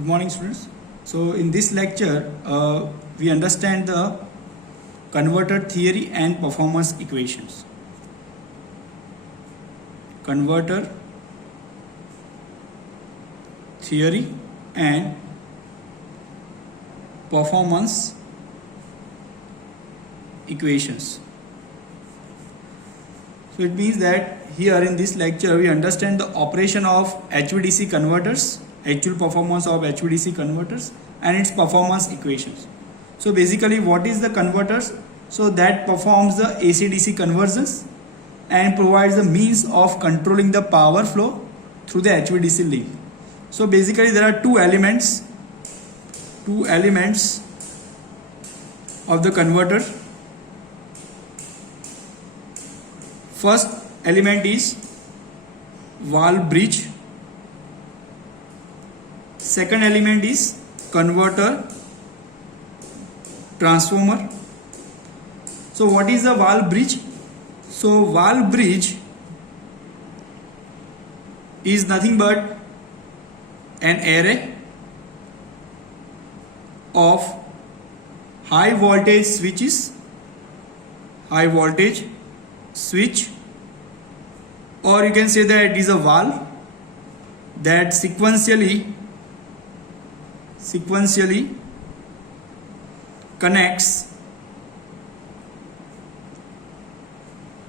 Good morning, students. So in this lecture, we understand the converter theory and performance equations. Converter theory and performance equations. So it means that here in this lecture we understand the operation of HVDC converters, actual performance of HVDC converters and its performance equations. So basically what is the converters? So that performs the AC-DC conversions and provides the means of controlling the power flow through the HVDC link. So basically there are two elements of the converter. First element is valve bridge. Second element is converter transformer. So what is the valve bridge? So valve bridge is nothing but an array of high voltage switches, high voltage switch, or you can say that it is a valve that sequentially connects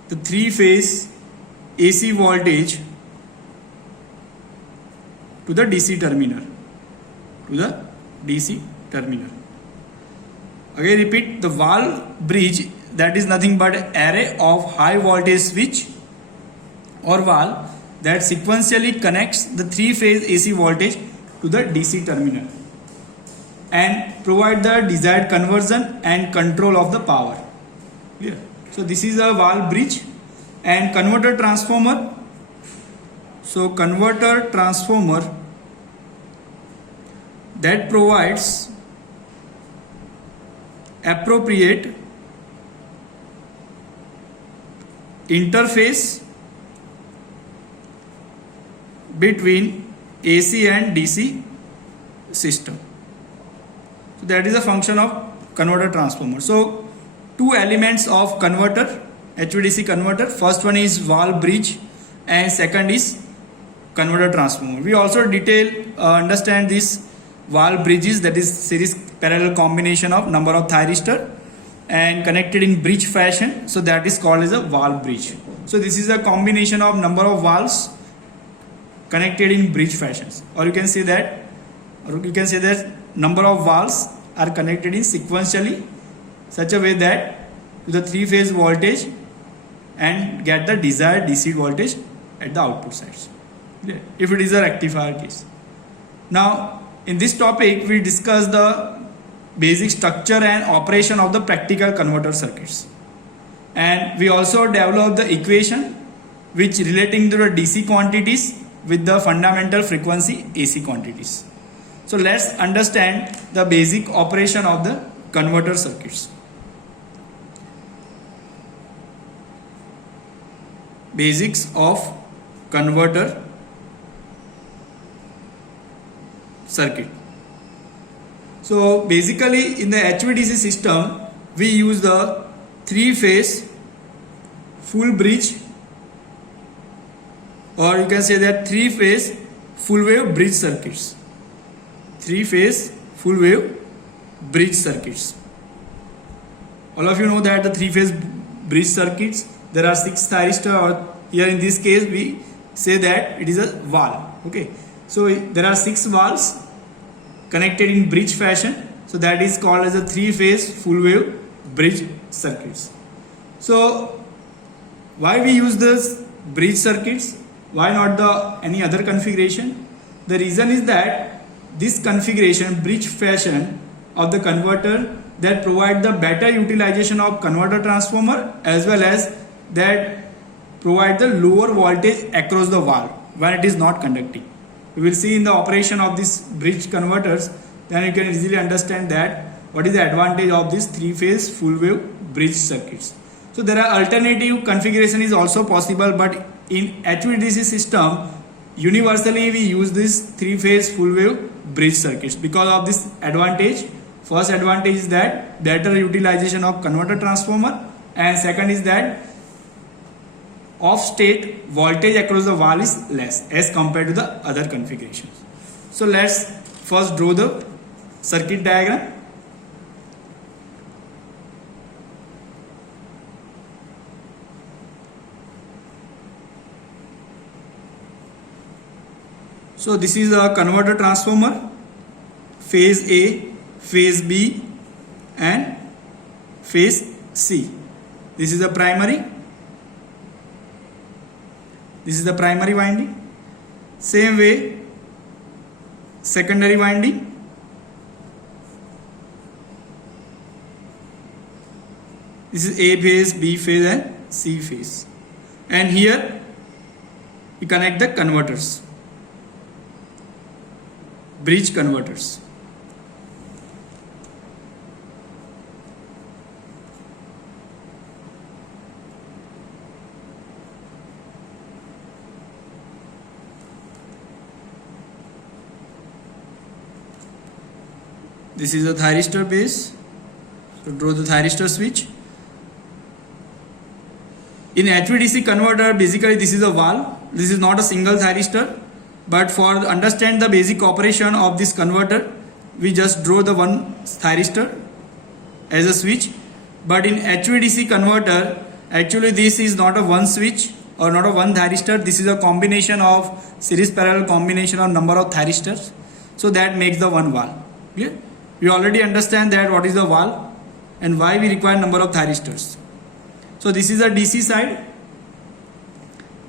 the three-phase AC voltage to the DC terminal. Again repeat, the valve bridge, that is nothing but array of high voltage switch or valve that sequentially connects the three-phase AC voltage to the DC terminal and provide the desired conversion and control of the power. Clear? So this is a valve bridge. And converter transformer. So converter transformer that provides appropriate interface between AC and DC system. So that is a function of converter transformer. So two elements of converter, HVDC converter. First one is valve bridge and second is converter transformer. We also understand this valve bridges, that is series parallel combination of number of thyristor and connected in bridge fashion. So that is called as a valve bridge. So this is a combination of number of valves connected in bridge fashions, or you can say that number of valves are connected in sequentially such a way that to the three-phase voltage and get the desired DC voltage at the output sides, if it is a rectifier case. Now in this topic we discuss the basic structure and operation of the practical converter circuits, and we also develop the equation which relating to the DC quantities with the fundamental frequency AC quantities. So let's understand the basic operation of the converter circuits. Basics of converter circuit. So basically in the HVDC system we use the three-phase full bridge, or you can say that three-phase full wave bridge circuits. Three-phase full wave bridge circuits. All of you know that the three-phase bridge circuits, there are 6 thyristor, or here in this case we say that it is a valve. Okay, so there are 6 valves connected in bridge fashion, so that is called as a three-phase full wave bridge circuits. So why we use this bridge circuits? Why not any other configuration? The reason is that this configuration, bridge fashion of the converter, that provide the better utilization of converter transformer as well as that provide the lower voltage across the valve when it is not conducting. We will see in the operation of this bridge converters, then you can easily understand that what is the advantage of this three-phase full wave bridge circuits. So there are alternative configuration is also possible, but in HVDC system universally we use this three-phase full wave bridge circuits because of this advantage. First advantage is that better utilization of converter transformer, and second is that off-state voltage across the wall is less as compared to the other configurations. So let's first draw the circuit diagram. So this is a converter transformer, phase A, phase B and phase C. This is the primary. This is the primary winding. Same way, secondary winding. This is A phase, B phase and C phase. And here we connect the converters, bridge converters. This is a thyristor base. So draw the thyristor switch. In HVDC converter, basically this is a valve. This is not a single thyristor, but for understand the basic operation of this converter, we just draw the one thyristor as a switch. But in HVDC converter, actually this is not a one switch or not a one thyristor. This is a combination of series parallel combination of number of thyristors. So that makes the one valve. Clear? We already understand that what is the valve and why we require number of thyristors. So this is a DC side,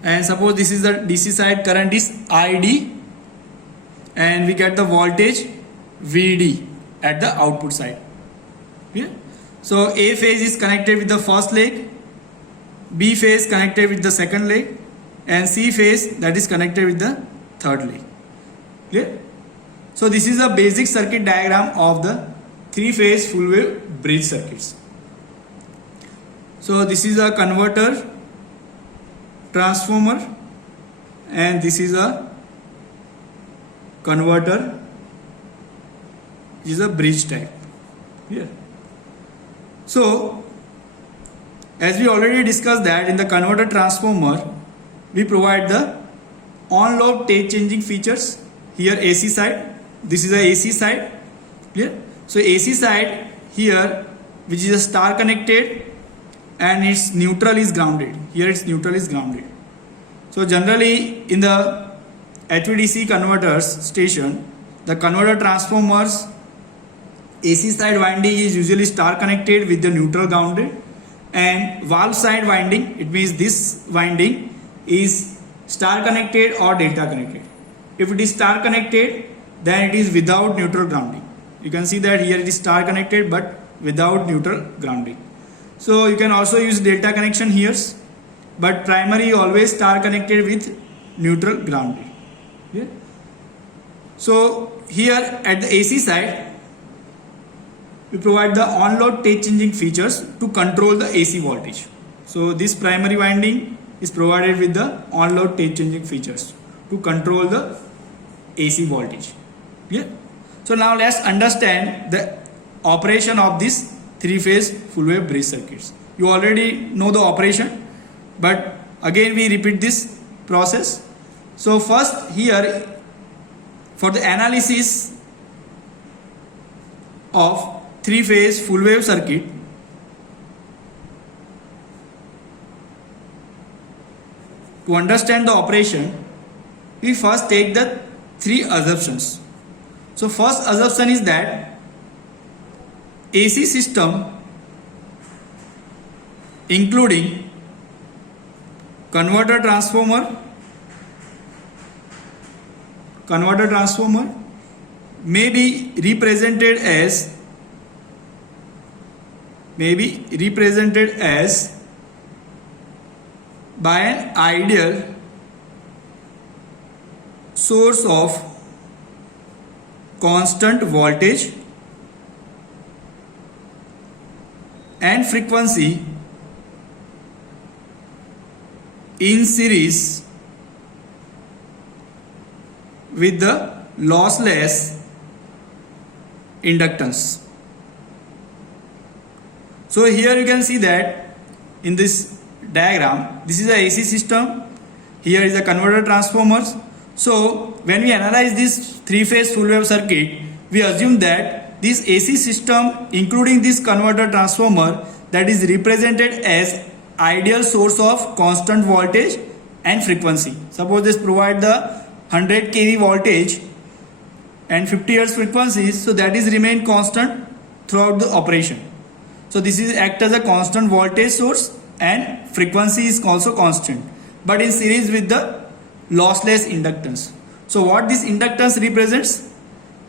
and suppose this is the DC side, current is ID and we get the voltage VD at the output side. Yeah? So A phase is connected with the first leg, B phase connected with the second leg and C phase that is connected with the third leg. Clear? So this is a basic circuit diagram of the three-phase full wave bridge circuits. So this is a converter transformer and this is a converter. This is a bridge type. Here. So as we already discussed that in the converter transformer we provide the on-load state changing features. Here AC side. This is a AC side. Clear? So AC side here, which is a star connected and its neutral is grounded. Here its neutral is grounded. So generally in the HVDC converters station, the converter transformers AC side winding is usually star connected with the neutral grounded, and valve side winding, it means this winding is star connected or delta connected. If it is star connected, then it is without neutral grounding. You can see that here it is star connected but without neutral grounding. So you can also use delta connection here, but primary always star connected with neutral grounding. Yeah? So here at the AC side, we provide the on-load state changing features to control the AC voltage. So this primary winding is provided with the on-load state changing features to control the AC voltage. Yeah? So now let's understand the operation of this three-phase full wave bridge circuits. You already know the operation, but again we repeat this process. So first here for the analysis of three-phase full wave circuit, to understand the operation, we first take the three assumptions. So first assumption is that AC system including converter transformer may be represented as by an ideal source of constant voltage and frequency in series with the lossless inductance. So here you can see that in this diagram, this is a AC system, here is a converter transformers. So when we analyze this three-phase full wave circuit, we assume that this AC system including this converter transformer, that is represented as ideal source of constant voltage and frequency. Suppose this provide the 100 kV voltage and 50 Hz frequencies, so that is remain constant throughout the operation. So this is act as a constant voltage source and frequency is also constant, but in series with the lossless inductance. So what this inductance represents?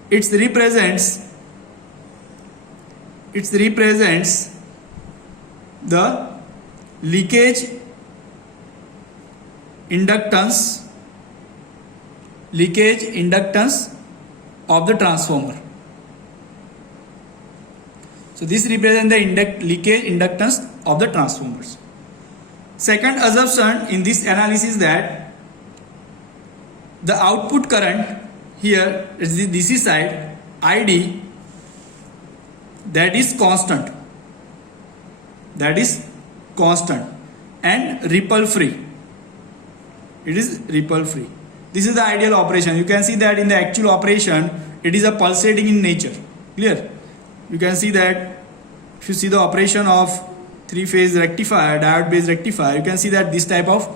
It represents the leakage inductance of the transformer. So this represents the leakage inductance of the transformers. Second assumption in this analysis that the output current here is the DC side ID, that is constant and ripple free. It is ripple free. This is the ideal operation. You can see that in the actual operation it is a pulsating in nature. Clear? You can see that if you see the operation of three-phase rectifier, diode based rectifier, you can see that this type of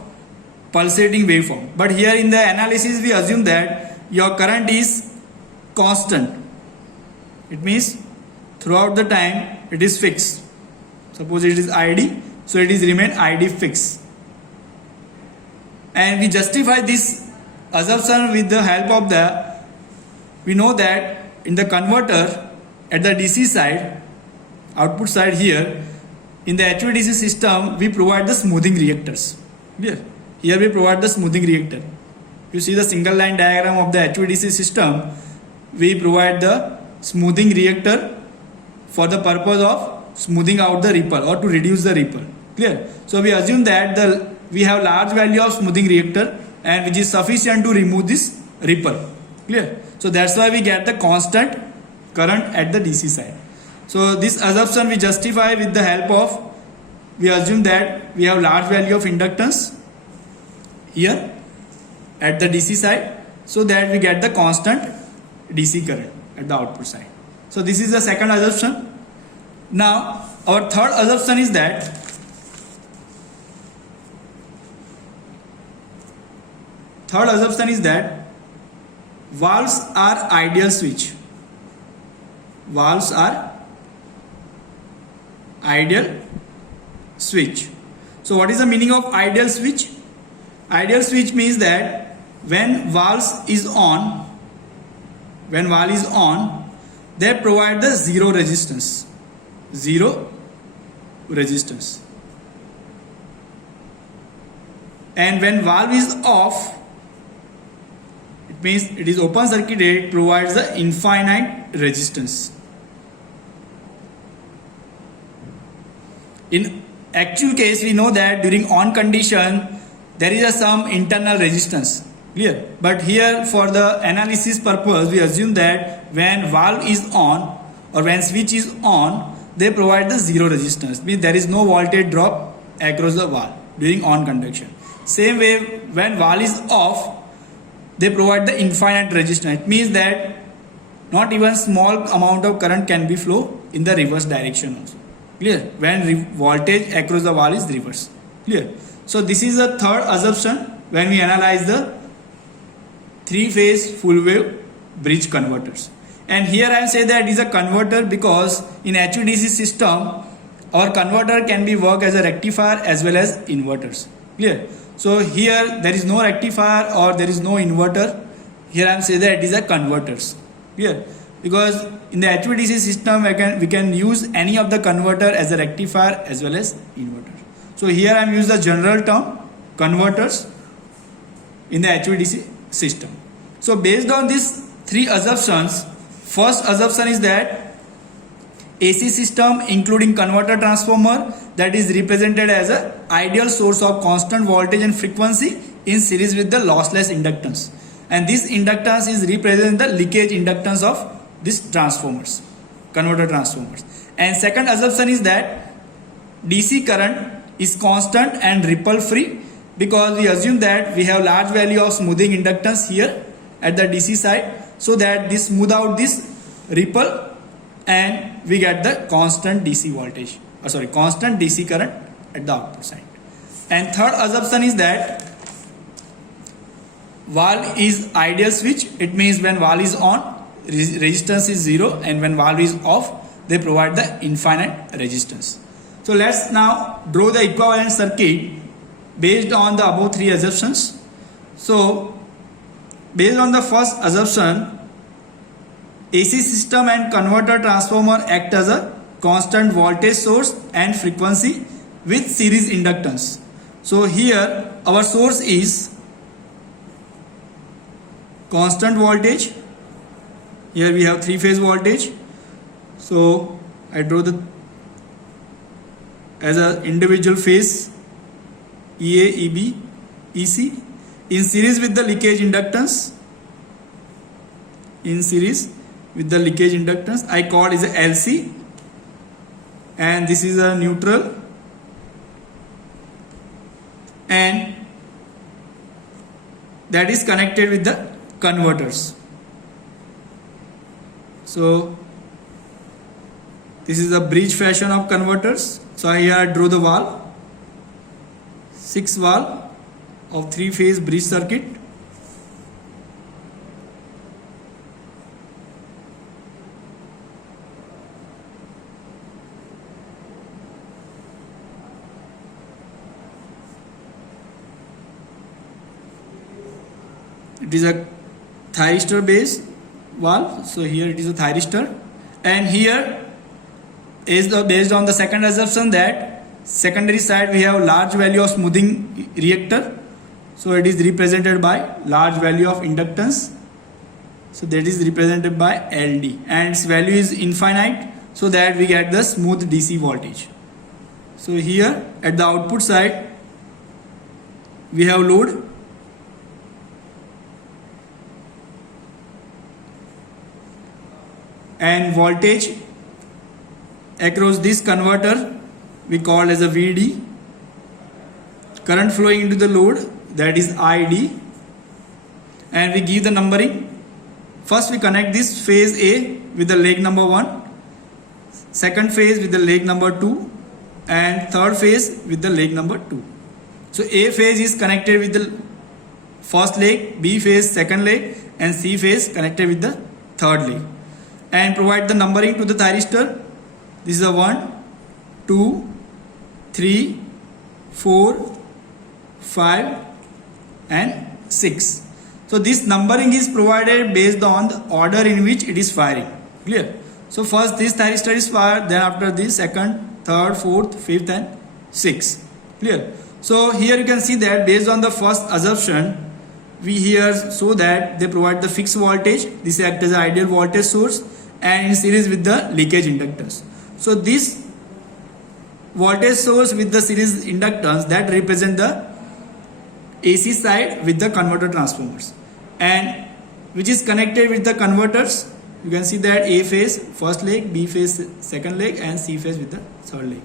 pulsating waveform. But here in the analysis we assume that your current is constant. It means throughout the time it is fixed. Suppose it is ID, so it is remain ID fixed. And we justify this assumption with the help of we know that in the converter at the DC side, output side here, in the HVDC system we provide the smoothing reactors. Clear? Here we provide the smoothing reactor. You see the single line diagram of the HVDC system, we provide the smoothing reactor for the purpose of smoothing out the ripple or to reduce the ripple. Clear? So we assume that we have large value of smoothing reactor and which is sufficient to remove this ripple. Clear? So that's why we get the constant current at the DC side. So this assumption we justify with the help of, we assume that we have large value of inductance here at the DC side, so that we get the constant DC current at the output side. So this is the second assumption. Now our third assumption is that valves are ideal switch. Valves are ideal switch. So what is the meaning of ideal switch? Ideal switch means that when valve is on, they provide the zero resistance. And when valve is off, it means it is open circuited, it provides the infinite resistance. In actual case, we know that during on condition there is some internal resistance. Clear? But here for the analysis purpose we assume that when valve is on or when switch is on, they provide the zero resistance. Means there is no voltage drop across the valve during on conduction. Same way when valve is off, they provide the infinite resistance. It means that not even small amount of current can be flow in the reverse direction also. Clear? When voltage across the valve is reversed. Clear? So this is the third assumption when we analyze the three-phase full wave bridge converters. And here I say that it is a converter because in HVDC system our converter can be work as a rectifier as well as inverters. Clear? So here there is no rectifier or there is no inverter. Here I am saying that it is a converters. Clear? Because in the HVDC system we can use any of the converter as a rectifier as well as inverter. So here I am use the general term converters in the HVDC system. So based on these three assumptions, first assumption is that AC system including converter transformer that is represented as an ideal source of constant voltage and frequency in series with the lossless inductance. and this inductance is representing the leakage inductance of these transformers, converter transformers. And second assumption is that DC current is constant and ripple free, because we assume that we have large value of smoothing inductance here at the DC side, so that this smooth out this ripple and we get the constant DC voltage, constant DC current at the output side. And third assumption is that valve is ideal switch. It means when valve is on, resistance is 0, and when valve is off, they provide the infinite resistance. So let's now draw the equivalent circuit based on the above three assumptions. So based on the first assumption, AC system and converter transformer act as a constant voltage source and frequency with series inductance. So here our source is constant voltage. Here we have three-phase voltage. So I draw the as a individual phase EA, EB, EC in series with the leakage inductance. In series with the leakage inductance, I call is a LC, and this is a neutral, and that is connected with the converters. So this is a bridge fashion of converters. So here I draw the valve, 6 valve of 3-phase bridge circuit. It is a thyristor base valve, so here it is a thyristor, and here is based on the second assumption that secondary side we have large value of smoothing reactor, so it is represented by large value of inductance, so that is represented by LD, and its value is infinite, so that we get the smooth DC voltage. So here at the output side we have load, and voltage across this converter we call as a VD. Current flowing into the load, that is ID, and we give the numbering. First we connect this phase A with the leg number 1, second phase with the leg number 2, and third phase with the leg number 2. So A phase is connected with the first leg, B phase second leg, and C phase connected with the third leg, and provide the numbering to the thyristor. This is a 1, 2, 3, 4, 5 and 6. So this numbering is provided based on the order in which it is firing. Clear? So first this thyristor is fired, then after this second, third, fourth, fifth and sixth. Clear? So here you can see that based on the first assumption, we here show that they provide the fixed voltage. This acts as an ideal voltage source and in series with the leakage inductance. So this voltage source with the series inductance that represent the AC side with the converter transformers, and which is connected with the converters. You can see that A phase first leg, B phase second leg, and C phase with the third leg.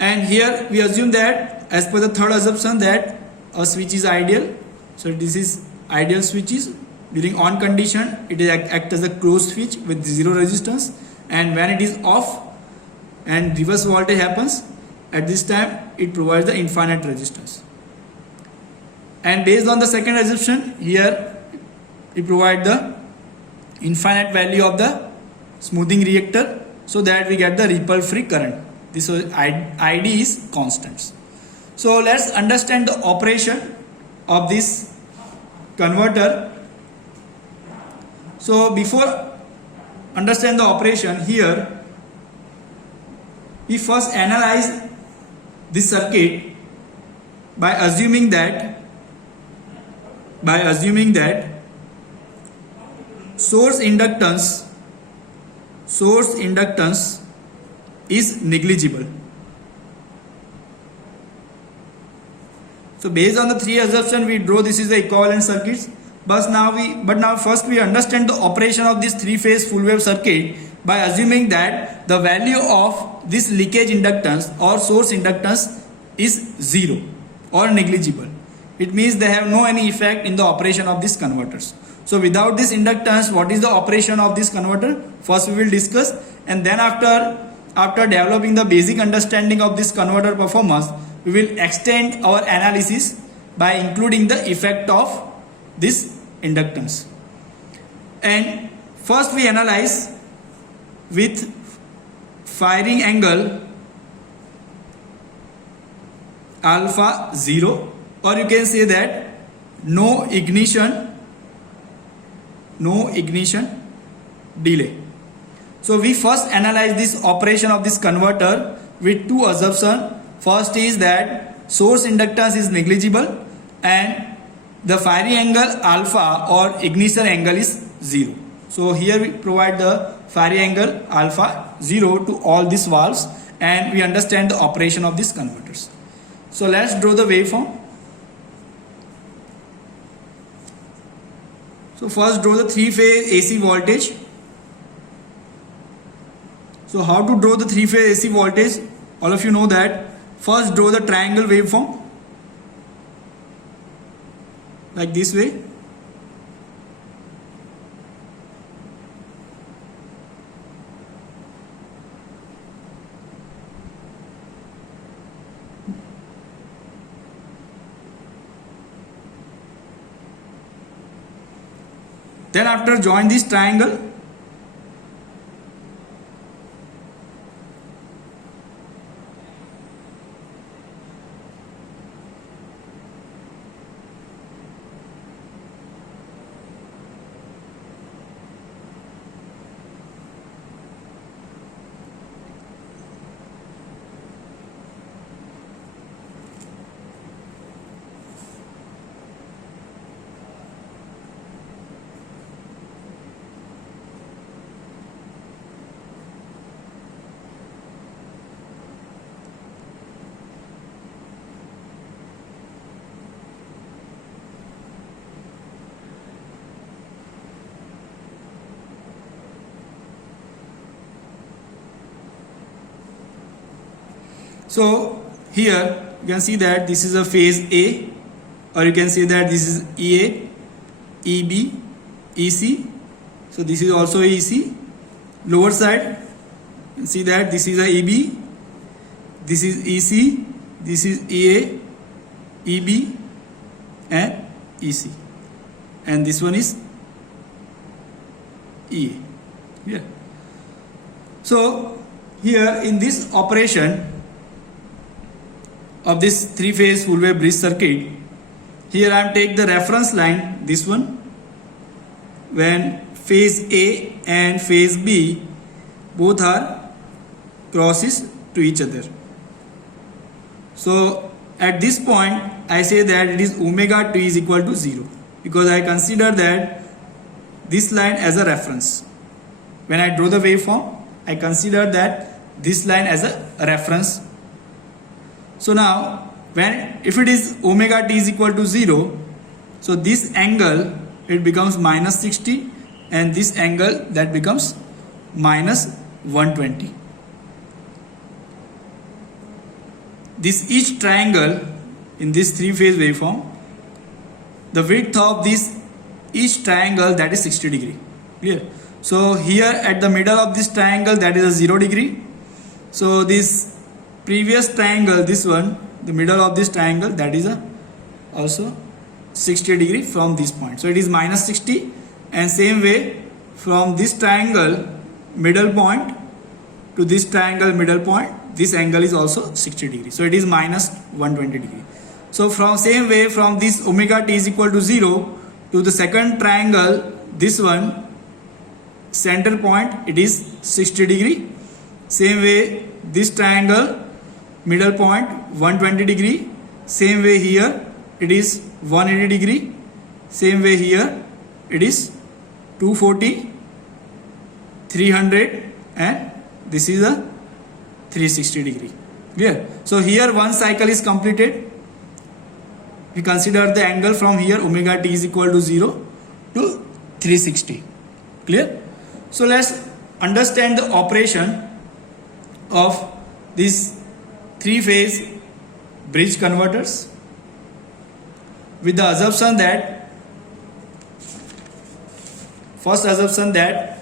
And here we assume that as per the third assumption that a switch is ideal. So this is ideal switches. During on condition it is act as a closed switch with zero resistance, and when it is off and reverse voltage happens, at this time it provides the infinite resistance. And based on the second assumption, here we provide the infinite value of the smoothing reactor, so that we get the ripple free current. This ID is constants. So let's understand the operation of this converter. So before understand the operation, here we first analyze this circuit by assuming that source inductance is negligible. So based on the three assumptions we draw, this is the equivalent circuits. But now first we understand the operation of this three-phase full wave circuit by assuming that the value of this leakage inductance or source inductance is zero or negligible. It means they have no any effect in the operation of these converters. So without this inductance, what is the operation of this converter? First we will discuss, and then after developing the basic understanding of this converter performance, we will extend our analysis by including the effect of this inductance. And first we analyze with firing angle alpha 0, or you can say that no ignition delay. So we first analyze this operation of this converter with two assumptions. First is that source inductance is negligible and the firing angle alpha or ignition angle is 0. So here we provide the firing angle alpha 0 to all these valves, and we understand the operation of these converters. So let's draw the waveform. So first draw the three-phase AC voltage. So how to draw the three-phase AC voltage? All of you know that. First draw the triangle waveform like this way. Then after join this triangle, so here you can see that this is a phase A, or you can see that this is EA, EB, EC. So this is also EC. Lower side, you can see that this is a EB, this is EC, this is EA, EB, and EC, and this one is EA. Yeah. So here in this operation of this three-phase full wave bridge circuit, here I am take the reference line, this one, when phase A and phase B both are crosses to each other. So at this point I say that it is omega t is equal to 0, because I consider that this line as a reference. When I draw the waveform, I consider that this line as a reference. So now if it is omega t is equal to 0, so this angle it becomes minus 60, and this angle that becomes minus 120. This each triangle in this three-phase waveform, the width of this each triangle, that is 60 degree. Clear? So here at the middle of this triangle, that is a 0 degree. So this previous triangle, this one, the middle of this triangle, that is a also 60 degree from this point. So it is minus 60, and same way from this triangle middle point to this triangle middle point, this angle is also 60 degree. So it is minus 120 degree. So from same way, from this omega t is equal to 0 to the second triangle, this one center point, it is 60 degree. Same way this triangle middle point 120 degree. Same way here it is 180 degree. Same way here it is 240, 300, and this is a 360 degree. Clear? So here one cycle is completed. We consider the angle from here omega t is equal to 0. to 360. Clear? So let's understand the operation of these three-phase bridge converters with the assumption that, first assumption that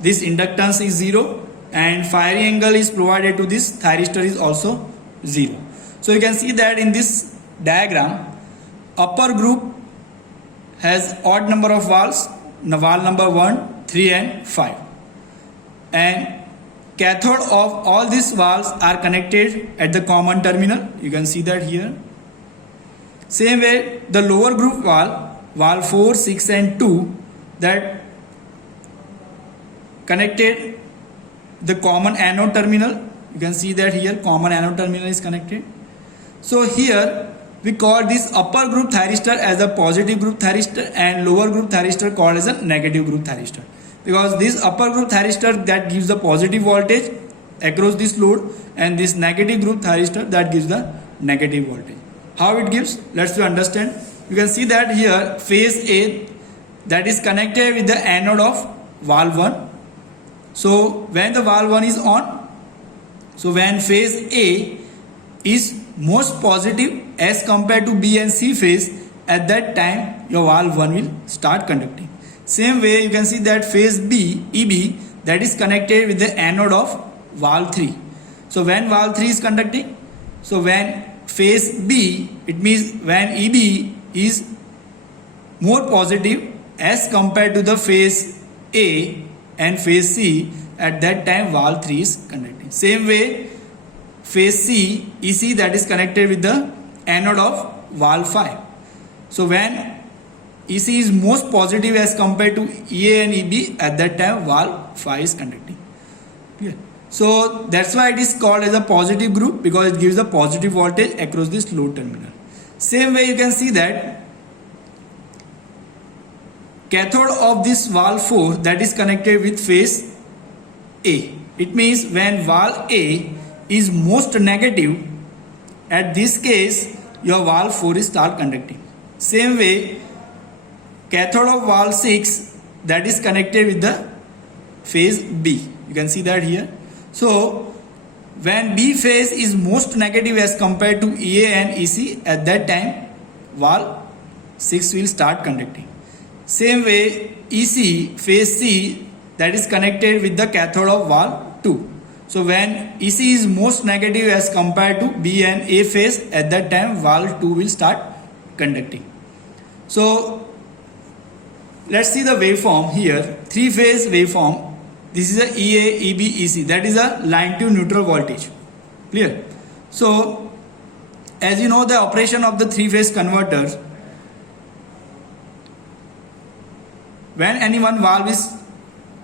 this inductance is 0 and firing angle is provided to this thyristor is also 0. So you can see that in this diagram, upper group has odd number of valves, valve number 1, 3 and 5, and cathode of all these valves are connected at the common terminal. You can see that here. Same way the lower group valve 4, 6 and 2, that connected the common anode terminal. You can see that here common anode terminal is connected. So here we call this upper group thyristor as a positive group thyristor and lower group thyristor called as a negative group thyristor, because this upper group thyristor that gives the positive voltage across this load and this negative group thyristor that gives the negative voltage. How it gives? Let's understand. You can see that here phase A that is connected with the anode of valve 1. So when the valve 1 is on, so when phase A is most positive as compared to B and C phase, at that time your valve 1 will start conducting. Same way you can see that phase B, EB, that is connected with the anode of valve 3. So when valve 3 is conducting, so when phase B, it means when EB is more positive as compared to the phase A and phase C, at that time valve 3 is conducting. Same way phase C, EC, that is connected with the anode of valve 5. So when EC is most positive as compared to EA and EB, at that time valve 5 is conducting. Clear? So that's why it is called as a positive group, because it gives a positive voltage across this load terminal. Same way you can see that cathode of this valve 4 that is connected with phase A. It means when valve A is most negative, at this case your valve 4 is start conducting. Same way cathode of valve 6 that is connected with the phase B. You can see that here. So when B phase is most negative as compared to EA and EC, at that time valve 6 will start conducting. Same way EC phase C that is connected with the cathode of valve 2. So when EC is most negative as compared to B and A phase, at that time valve 2 will start conducting. So let's see the waveform here. Three-phase waveform. This is a EA, EB, EC. That is a line to neutral voltage. Clear? So as you know the operation of the three-phase converters, when any one valve is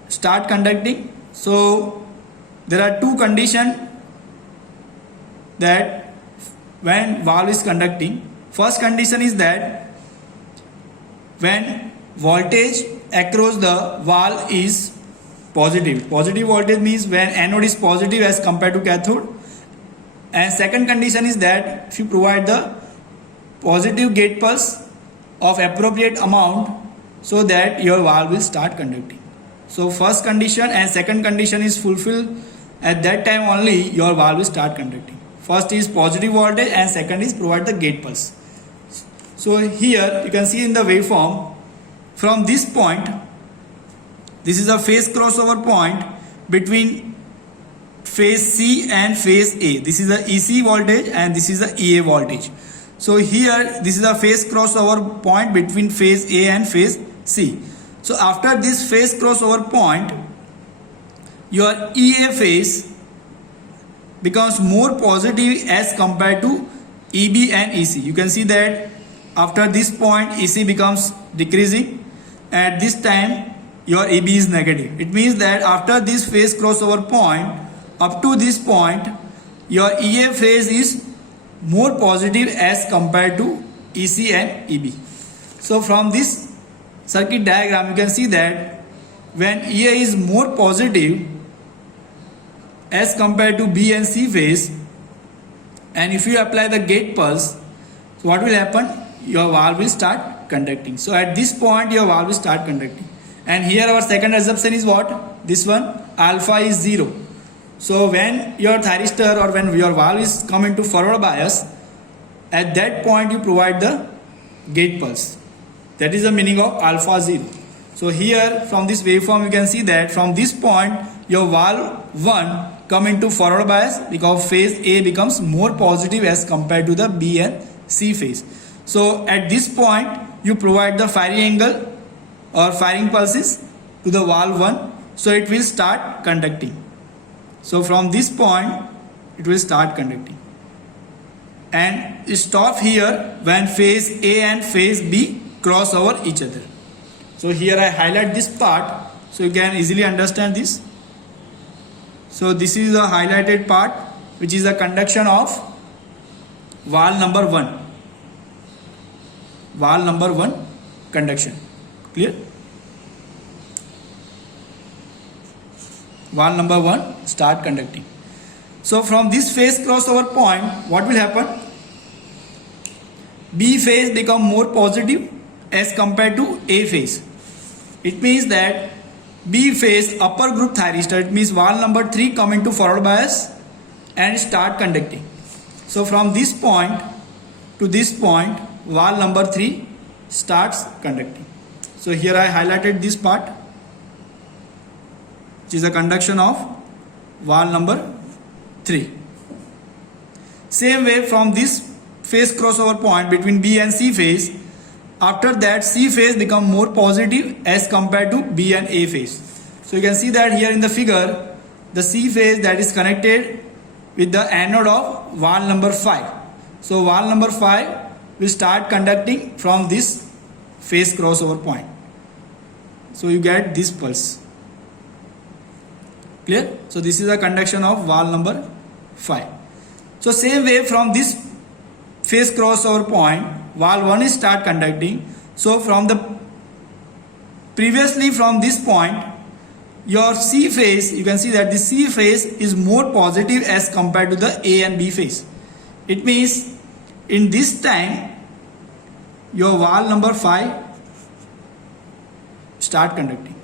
start conducting, so there are two conditions that when valve is conducting. First condition is that when voltage across the valve is positive. Positive voltage means when anode is positive as compared to cathode. And second condition is that if you provide the positive gate pulse of appropriate amount, so that your valve will start conducting. So first condition and second condition is fulfilled, at that time only your valve will start conducting. First is positive voltage and second is provide the gate pulse. So here you can see in the waveform, from this point, this is a phase crossover point between phase C and phase A. This is the EC voltage and this is the EA voltage. So here this is a phase crossover point between phase A and phase C. So after this phase crossover point, your EA phase becomes more positive as compared to EB and EC. You can see that after this point EC becomes decreasing. At this time your EB is negative. It means that after this phase crossover point up to this point, your EA phase is more positive as compared to EC and EB. So from this circuit diagram you can see that when EA is more positive as compared to B and C phase, and if you apply the gate pulse, so what will happen? Your valve will start conducting. So at this point your valve will start conducting. And here our second assumption is what? This one, alpha is 0. So when your thyristor or when your valve is come into forward bias, at that point you provide the gate pulse. That is the meaning of alpha 0. So here from this waveform you can see that from this point your valve 1 come into forward bias because phase A becomes more positive as compared to the B and C phase. So at this point you provide the firing angle or firing pulses to the valve 1, so it will start conducting. So from this point it will start conducting and stop here when phase A and phase B cross over each other. So here I highlight this part so you can easily understand this. So this is the highlighted part which is the conduction of valve number 1. Valve number 1 conduction. Clear? Valve number 1 start conducting. So from this phase crossover point, what will happen? B phase become more positive as compared to A phase. It means that B phase upper group thyristor, it means valve number 3 come into forward bias and start conducting. So from this point to this point, valve number 3 starts conducting. So here I highlighted this part, which is a conduction of valve number 3. Same way from this phase crossover point between B and C phase, after that C phase become more positive as compared to B and A phase. So you can see that here in the figure, the C phase that is connected with the anode of valve number 5. So valve number 5 will start conducting from this phase crossover point. So you get this pulse. Clear? So this is a conduction of valve number 5. So same way from this phase crossover point, valve 1 is start conducting. So from the previously from this point, your C phase, you can see that the C phase is more positive as compared to the A and B phase. It means in this time your valve number 5 start conducting.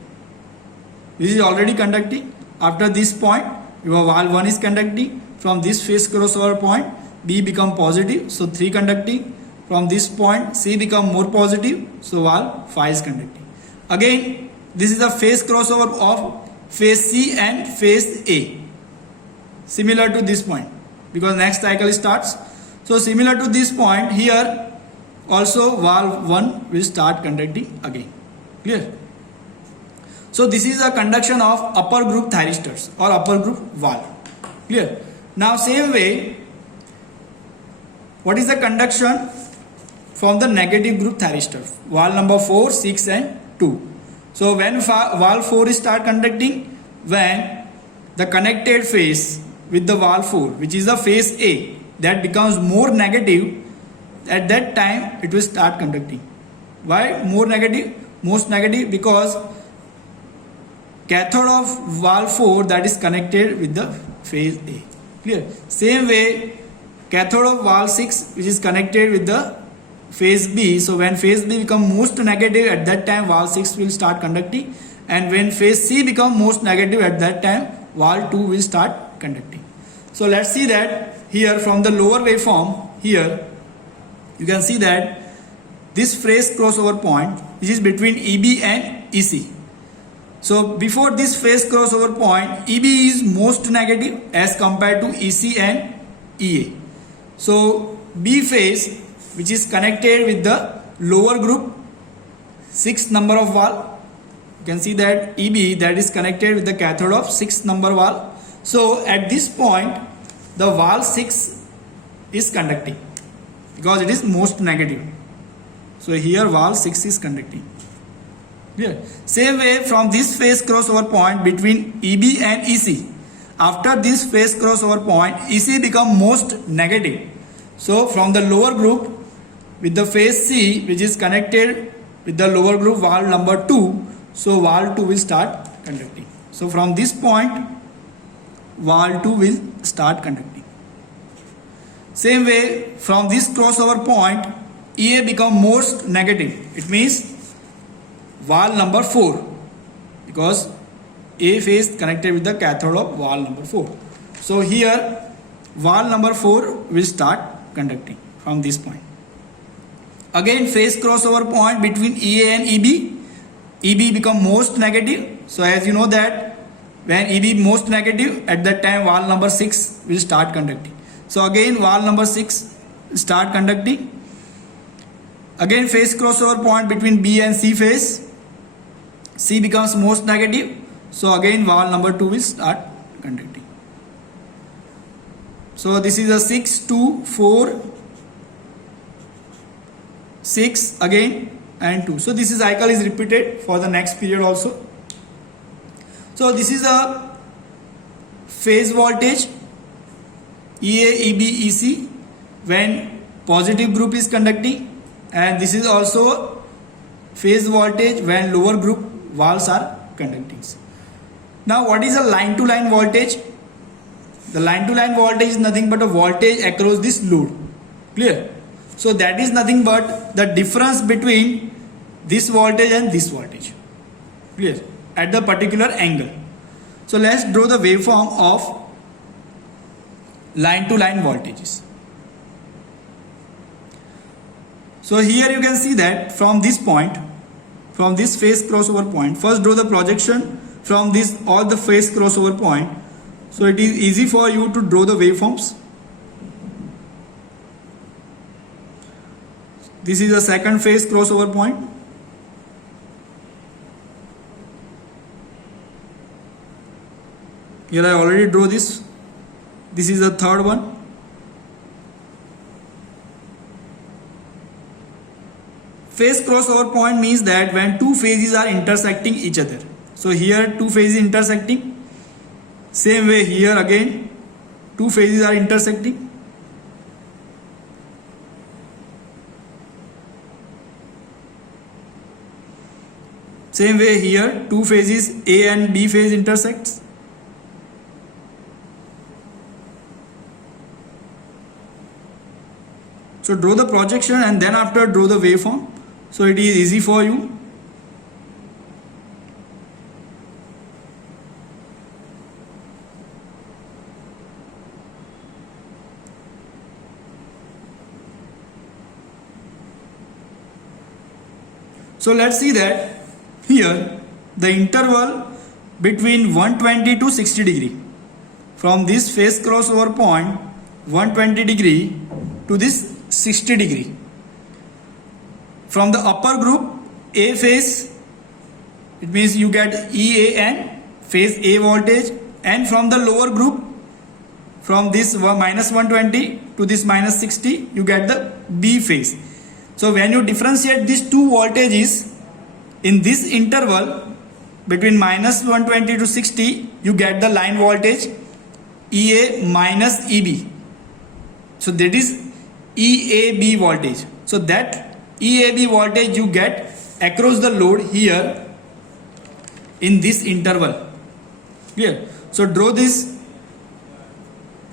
This is already conducting. After this point your valve 1 is conducting. From this phase crossover point B become positive, so 3 conducting. From this point C become more positive, so valve 5 is conducting. Again this is a phase crossover of phase C and phase A, similar to this point because next cycle starts. So similar to this point here also valve 1 will start conducting again. Clear? So this is a conduction of upper group thyristors or upper group valve. Clear? Now same way, what is the conduction from the negative group thyristor? Valve number 4, 6 and 2. So when valve 4 is start conducting, when the connected phase with the valve 4, which is the phase A, that becomes more negative, at that time it will start conducting. Why more negative? Most negative because cathode of valve 4 that is connected with the phase A. Clear? Same way cathode of valve 6 which is connected with the phase B. So when phase B become most negative, at that time valve 6 will start conducting, and when phase C become most negative, at that time valve 2 will start conducting. So let's see that here from the lower waveform. Here you can see that this phase crossover point which is between EB and EC. So before this phase crossover point, EB is most negative as compared to EC and EA. So B phase which is connected with the lower group 6 number of valve, you can see that EB that is connected with the cathode of 6 number valve. So at this point the valve 6 is conducting because it is most negative. So here valve 6 is conducting. Clear? Same way from this phase crossover point between EB and EC, after this phase crossover point EC become most negative. So from the lower group with the phase C which is connected with the lower group valve number 2, so valve 2 will start conducting. So from this point valve 2 will start conducting. Same way from this crossover point EA become most negative. It means wall number 4, because A phase connected with the cathode of wall number 4. So here wall number 4 will start conducting from this point. Again phase crossover point between EA and EB. EB become most negative. So as you know that when EB most negative, at that time wall number 6 will start conducting. So again wall number 6 start conducting. Again phase crossover point between B and C phase. C becomes most negative. So again wall number 2 will start conducting. So this is a 6, 2, 4, 6 again and 2. So this cycle is repeated for the next period also. So this is a phase voltage EA, EB, EC when positive group is conducting, and this is also phase voltage when lower group walls are conducting. Now what is a line to line voltage? The line to line voltage is nothing but a voltage across this load. Clear? So that is nothing but the difference between this voltage and this voltage. Clear? At the particular angle. So let's draw the waveform of line to line voltages. So here you can see that from this point, from this phase crossover point, first draw the projection from this all the phase crossover point. So it is easy for you to draw the waveforms. This is the second phase crossover point. Here I already drew this. This is the third one. Phase crossover point means that when two phases are intersecting each other. So here two phases intersecting. Same way here again two phases are intersecting. Same way here two phases A and B phase intersects. So draw the projection and then after draw the waveform. So it is easy for you. So let's see that here the interval between 120 to 60 degree, from this phase crossover point 120 degree to this 60 degree. From the upper group A phase, it means you get EAN phase A voltage, and from the lower group, from this minus 120 to this minus 60, you get the B phase. So when you differentiate these two voltages in this interval between minus 120 to 60, you get the line voltage EA minus EB. So that is EAB voltage. So that EAB voltage you get across the load here in this interval. Clear? So draw this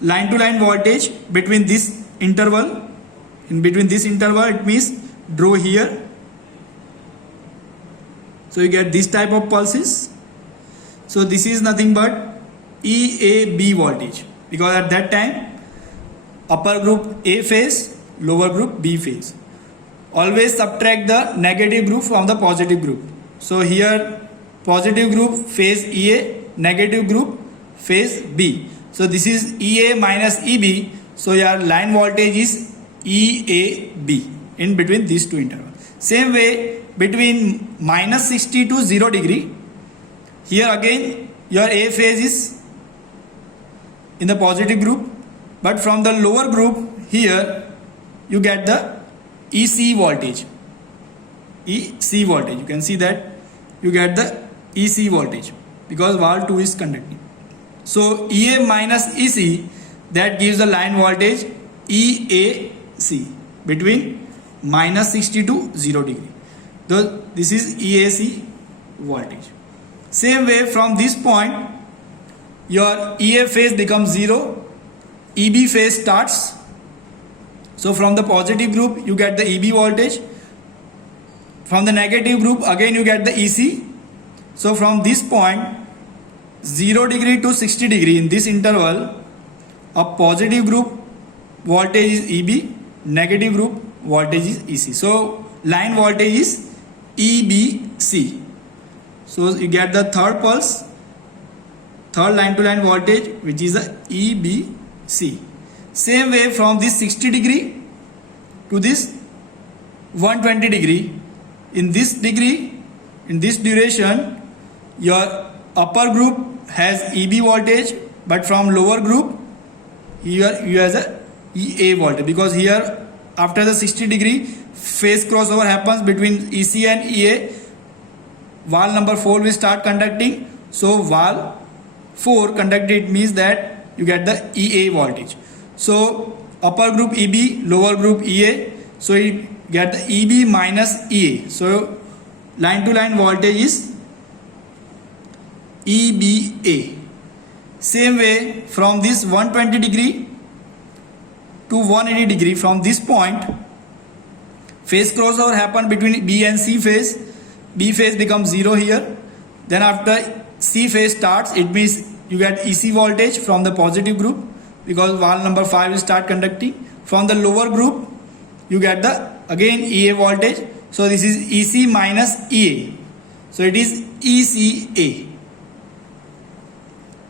line to line voltage between this interval. In between this interval, it means draw here. So you get this type of pulses. So this is nothing but EAB voltage, because at that time upper group A phase, lower group B phase. Always subtract the negative group from the positive group. So here positive group phase EA, negative group phase B. So this is EA minus EB. So your line voltage is EAB in between these two intervals. Same way between minus 60 to 0 degree. Here again your A phase is in the positive group, but from the lower group here you get the EC voltage. EC voltage. You can see that you get the EC voltage because wall 2 is conducting. So EA minus EC, that gives the line voltage EAC between minus 60 to 0 degree. So this is EAC voltage. Same way from this point your EA phase becomes 0, EB phase starts. So from the positive group you get the EB voltage. From the negative group again you get the EC. So from this point 0 degree to 60 degree in this interval, a positive group voltage is EB, negative group voltage is EC. So line voltage is EBC. So you get the third pulse, third line to line voltage, which is the EBC. Same way from this 60 degree to this 120 degree, in this degree, in this duration, your upper group has EB voltage, but from lower group here you has a EA voltage, because here after the 60 degree phase crossover happens between EC and EA, valve number 4 will start conducting. So valve 4 conducted means that you get the EA voltage. So upper group EB, lower group EA, so you get the EB minus EA. So line to line voltage is EBA. Same way from this 120 degree to 180 degree, from this point phase crossover happen between B and C phase. B phase becomes 0 here. Then after C phase starts, it means you get EC voltage from the positive group, because valve number 5 will start conducting. From the lower group you get the again EA voltage. So this is EC minus EA. So it is ECA.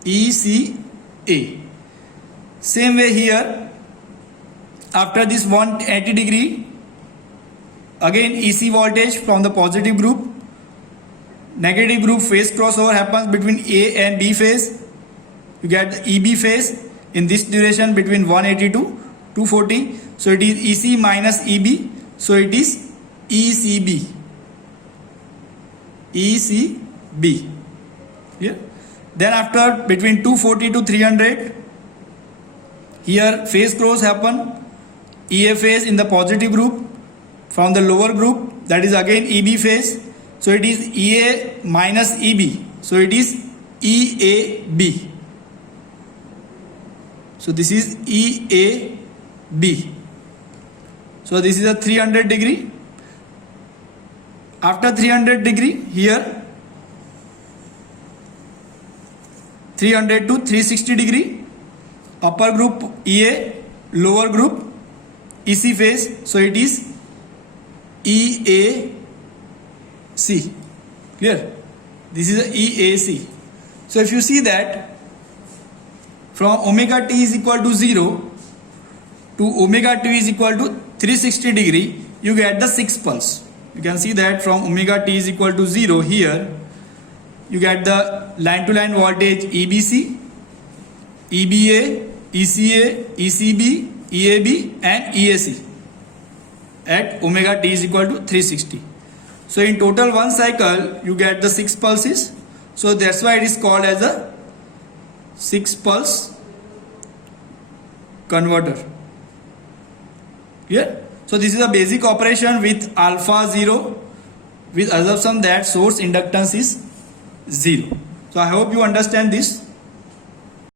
ECA. Same way here, after this 180 degree, again EC voltage from the positive group. Negative group phase crossover happens between A and B phase. You get the EB phase in this duration between 180 to 240. So it is EC minus EB. So it is ECB. ECB. Clear? Then after between 240 to 300, here phase cross happen. EA phase in the positive group. From the lower group, that is again EB phase. So it is EA minus EB. So it is EAB. So this is EAB. So this is a 300 degree. After 300 degree, here 300 to 360 degree, upper group EA, lower group EC phase. So it is EAC. Clear? This is a EAC. So if you see that from omega t is equal to 0 to omega t is equal to 360 degree, you get the 6 pulse. You can see that from omega t is equal to 0, here you get the line to line voltage EBC, EBA, ECA, ECB, EAB and EAC at omega t is equal to 360. So in total one cycle you get the 6 pulses. So that's why it is called as a 6 pulse converter. Clear? So this is a basic operation with alpha 0, with assumption that source inductance is 0. So I hope you understand this.